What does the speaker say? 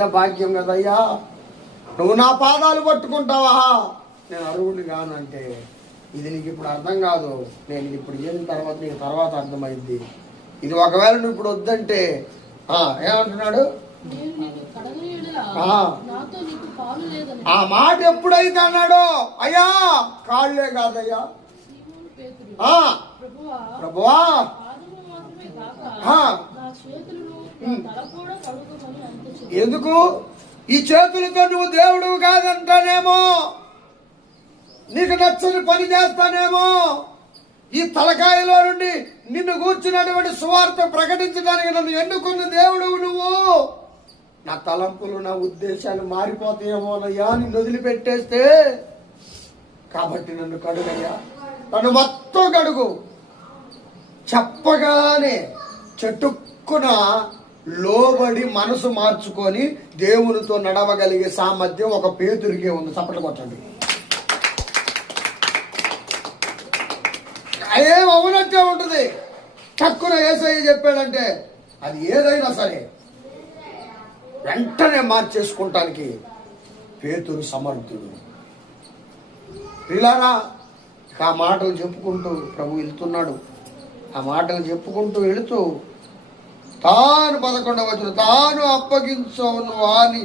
పెద్ద భాగ్యం కదయ్యా, నువ్వు నా పాదాలు పట్టుకుంటావా, నేను అర్హుడిని కాను అంటే ఇది నీకు ఇప్పుడు అర్థం కాదు, నేను ఇప్పుడు చేసిన తర్వాత నీకు తర్వాత అర్థమైంది. ఇది ఒకవేళ నువ్వు ఇప్పుడు వద్దంటే ఏమంటున్నాడు, ఆ మాట ఎప్పుడైతే అన్నాడో, అయ్యా కాళ్ళే కాదయ్యా, ప్రభువా ఎందుకు ఈ చేతులతో నువ్వు దేవుడు కాదంటానేమో, నీకు నచ్చని పని చేస్తానేమో, ఈ తలకాయలో నుండి నిన్ను కూర్చున్నటువంటి సువార్త ప్రకటించడానికి నన్ను ఎన్నుకున్న దేవుడు నువ్వు, నా తలంపులు నా ఉద్దేశాలు మారిపోతాయేమోనయ్యా నిన్ను వదిలిపెట్టేస్తే, కాబట్టి నన్ను కడుగయ్యా, నన్ను మొత్తం కడుగు. చెప్పగానే చెట్టుక్కున లోబడి మనసు మార్చుకొని దేవునితో నడవగలిగే సామర్థ్యం ఒక పేతురికే ఉంది. చప్పట్లు కొట్టండి. ఏం అవునట్టే ఉంటుంది. తక్కువ యేసయ్య చెప్పాడంటే అది ఏదైనా సరే వెంటనే మార్చేసుకుంటానికి పేతురు సమర్థుడు. పిల్లారా, ఆ మాటలు చెప్పుకుంటూ ప్రభు వెళ్తున్నాడు. ఆ మాటలు చెప్పుకుంటూ వెళుతూ తాను 11వ వచనం, తాను అప్పగించను వాని